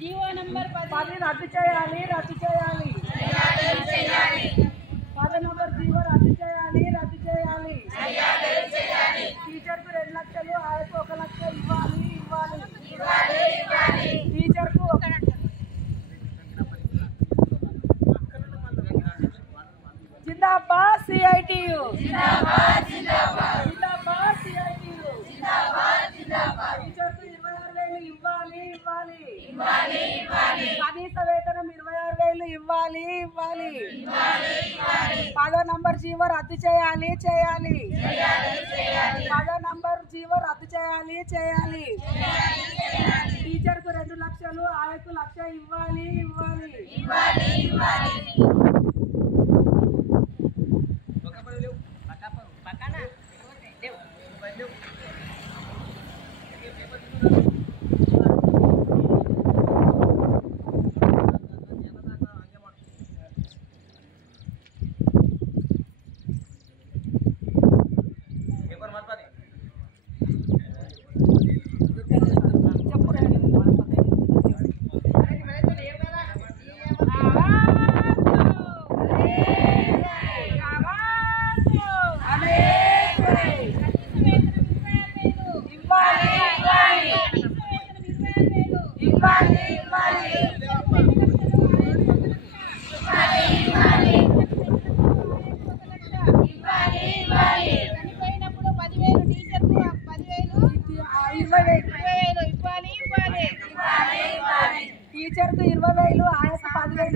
GO number 10 రద్దు చేయాలి. 10 number GO రద్దు చేయాలి. టీచర్కు 2 లక్షలు, ఆయనకు 1 లక్ష ఇవ్వాలి. టీచర్కు 1 లక్ష. జిందాబాద్ సిఐటియు. టీచర్కు 26,000 ఇవ్వాలి. కనీస వేతనం 26,000 ఇవ్వాలి. 10 నంబర్ జీవో రద్దు చేయాలి. 10 నంబర్ జీవో రద్దు చేయాలి. టీచర్కు 2 లక్షలు, ఆయనకు 1 లక్ష ఇవ్వాలి. చనిపోయినప్పుడు 10,000 టీచర్కు 10,000 టీచర్కు 20,000, ఆయనకు 10,000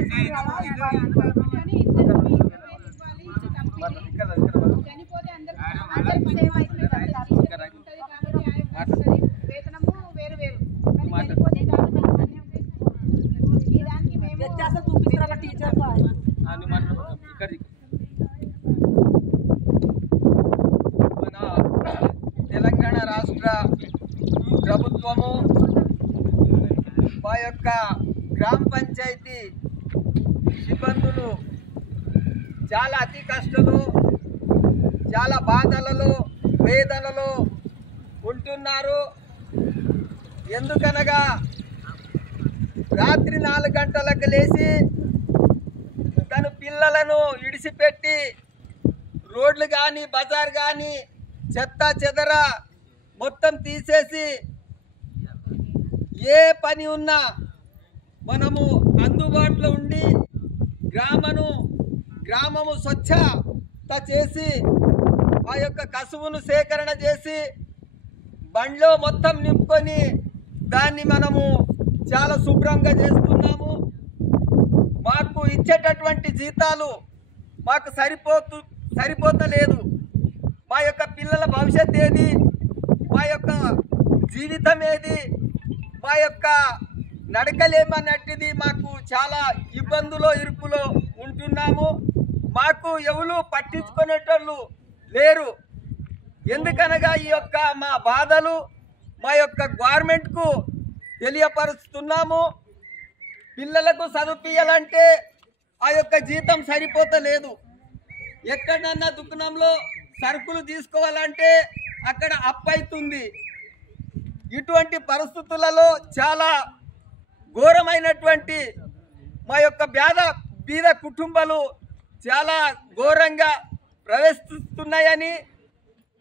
చనిపోతే అందరికి సేమ్ అవుతుంది. వేతనము వేరు చనిపోతే ఈ దానికి మేము వ్యత్యాసం చూపిస్తున్న టీచర్కు మన తెలంగాణ రాష్ట్ర ప్రభుత్వము మా యొక్క గ్రామ పంచాయతీ సిబ్బందులు చాలా అతి కష్టంలో, చాలా బాధలలో, వేదనలో ఉంటున్నారు. ఎందుకనగా రాత్రి 4 గంటలకు లేచి తన పిల్లలను ఇడిసిపెట్టి రోడ్లు కానీ, బజార్ కానీ చెత్త చెదర మొత్తం తీసేసి ఏ పని ఉన్నా మనము అందుబాటులో ఉండి గ్రామము స్వచ్ఛత చేసి ఆ యొక్క కసువును సేకరణ చేసి బండ్లో మొత్తం నింపుకొని దాన్ని మనము చాలా శుభ్రంగా చేస్తున్నాము. మాకు ఇచ్చేటటువంటి జీతాలు మాకు సరిపోతలేదు. మా యొక్క పిల్లల భవిష్యత్ ఏది, మా యొక్క జీవితం ఏది, మా యొక్క నడకలేమన్నట్టుది మాకు చాలా ఇబ్బందులో ఇరుకులో ఉంటున్నాము. మాకు ఎవరు పట్టించుకునేటోళ్ళు లేరు. ఎందుకనగా ఈ యొక్క మా బాధలు మా యొక్క గవర్నమెంట్కు తెలియపరుస్తున్నాము. పిల్లలకు చదివించాలంటే ఆ యొక్క జీతం సరిపోతలేదు. ఎక్కడన్నా దుకాణంలో సరుకులు తీసుకోవాలంటే అక్కడ అప్పు అవుతుంది. ఇటువంటి పరిస్థితులలో చాలా ఘోరమైనటువంటి మా యొక్క బీద కుటుంబాలు చాలా ఘోరంగా ప్రవేశిస్తున్నాయని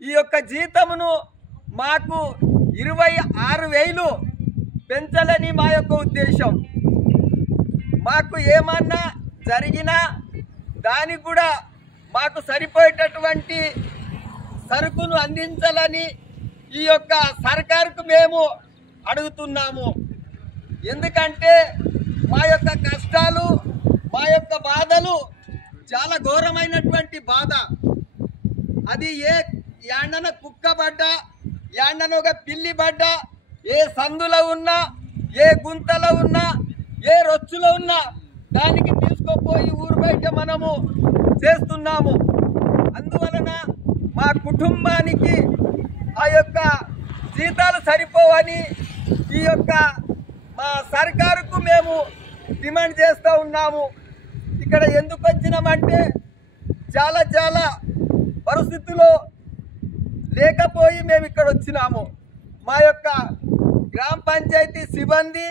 ఈ యొక్క జీతమును మాకు 26,000 పెంచాలని మా యొక్క ఉద్దేశం. మాకు ఏమన్నా జరిగినా దానికి కూడా మాకు సరిపోయేటటువంటి సరుకును అందించాలని ఈ యొక్క సర్కారుకు మేము అడుగుతున్నాము. ఎందుకంటే మా యొక్క కష్టాలు, మా యొక్క బాధలు చాలా ఘోరమైనటువంటి బాధ. అది యాండన కుక్క పడ్డా, యాండన ఒక పిల్లి పడ్డా, ఏ సందులో ఉన్నా, ఏ గుంతలో ఉన్నా, ఏ రొచ్చులో ఉన్నా దానికి తీసుకుపోయి ఊరు బయట మనము చేస్తున్నాము. అందువలన మా కుటుంబానికి ఆ యొక్క జీతాలు సరిపోవని ఈ యొక్క మా సర్కారుకు మేము డిమాండ్ చేస్తూ ఉన్నాము. ఇక్కడ ఎందుకు వచ్చినామంటే చాలా పరిస్థితుల్లో లేకపోయి మేము ఇక్కడ వచ్చినాము. మా యొక్క గ్రామ పంచాయతీ సిబ్బంది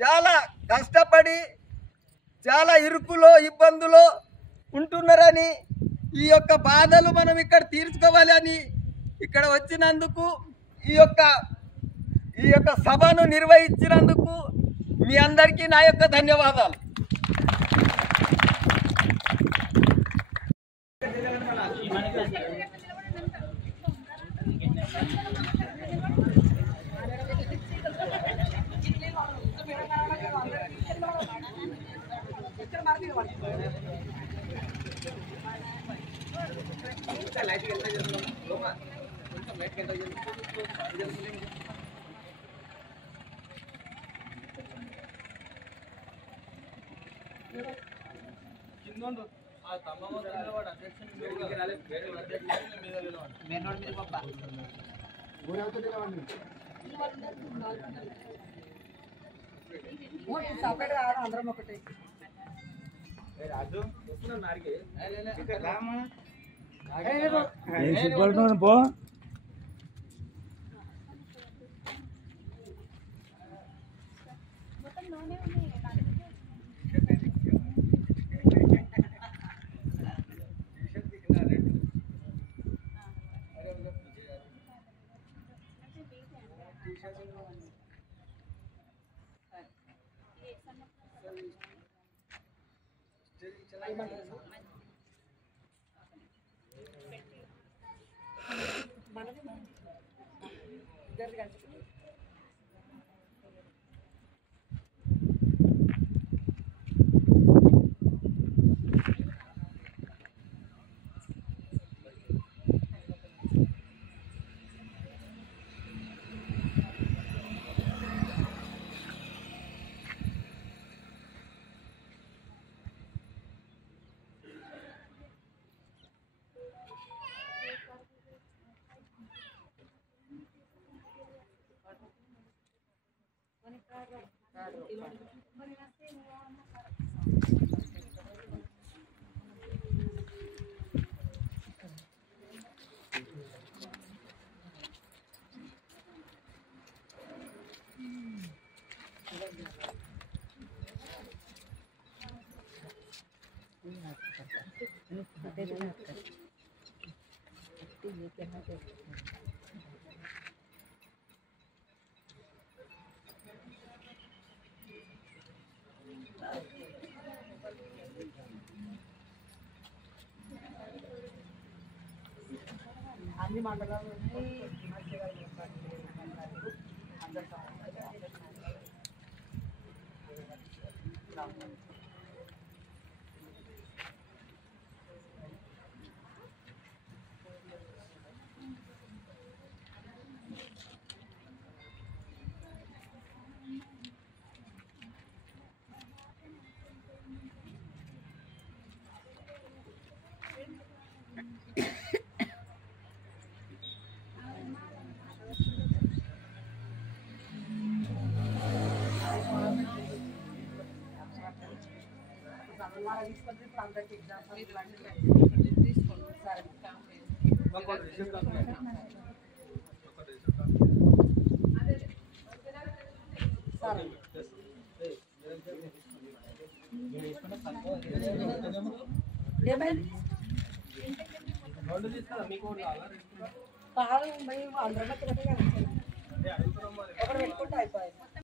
చాలా కష్టపడి చాలా ఇరుకులో ఇబ్బందులో ఉంటున్నారని ఈ యొక్క బాధలు మనం ఇక్కడ తీర్చుకోవాలి అని ఇక్కడ వచ్చినందుకు ఈ యొక్క సభను నిర్వహించినందుకు మీ అందరికీ నా యొక్క ధన్యవాదాలు. అందరం ఒకటి పో అన్ని మండలాలు అందరికి ఎగ్జాంపుల్ తీసుకోండి సరే ఏమైంది పాలు మేము అందరం ఒకటి పెట్టుకుంటే అయిపోయింది.